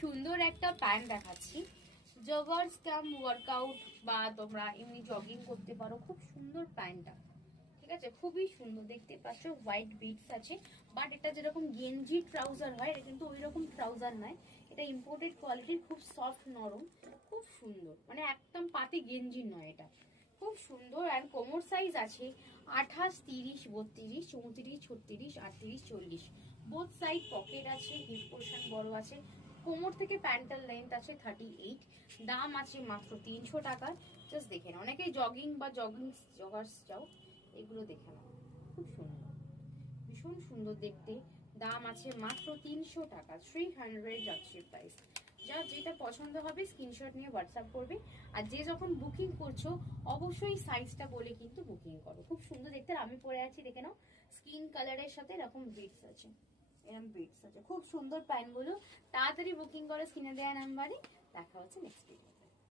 সুন্দর একটা প্যান্ট দেখাচ্ছি, জগার্স কাম ওয়ার্কআউট বা তোমরা এমনি জগিং করতে পারো। খুব সুন্দর প্যান্টটা, ঠিক আছে, খুবই সুন্দর দেখতে পাচ্ছ। হোয়াইট বিটস আছে, বাট এটা যেরকম গেঞ্জি ট্রাউজার হয় এটা কিন্তু ওই রকম ট্রাউজার নয়, এটা ইম্পোর্টেড কোয়ালিটির, খুব সফট নরম, খুব সুন্দর, মানে একদম পাতি গেঞ্জি নয় এটা, খুব সুন্দর। অ্যান্ড কোমর সাইজ আছে 28, 30, 32, 34, 36, 38, 40। বোথ সাইড পকেট আছে, হিপ পোর্শন বড় আছে। কোমর থেকে প্যান্টের লেন্থ আছে 38। দাম আছে মাত্র 300 টাকা। জাস্ট দেখে না, অনেকেই জগিং বা জগার্স যাও, এগুলো দেখে নাও, খুব সুন্দর, ভীষণ সুন্দর দেখতে। দাম আছে মাত্র 300 টাকা, 300 যাচ্ছে প্রাইস। যা যেটা পছন্দ হবে স্ক্রিনশট নিয়ে হোয়াটসঅ্যাপ করবে। আর যে যখন বুকিং করছো অবশ্যই সাইজটা বলে কিন্তু বুকিং করো। খুব সুন্দর দেখতে। আর আমি পরে আছি, দেখে নাও, স্কিন কালারের সাথে এরকম বিটস আছে, এরকম বিটস আছে, খুব সুন্দর প্যান্টগুলো। তাড়াতাড়ি বুকিং করো স্ক্রিনে দেওয়া নাম্বারে। দেখা হচ্ছে নেক্সট ভিডিওতে।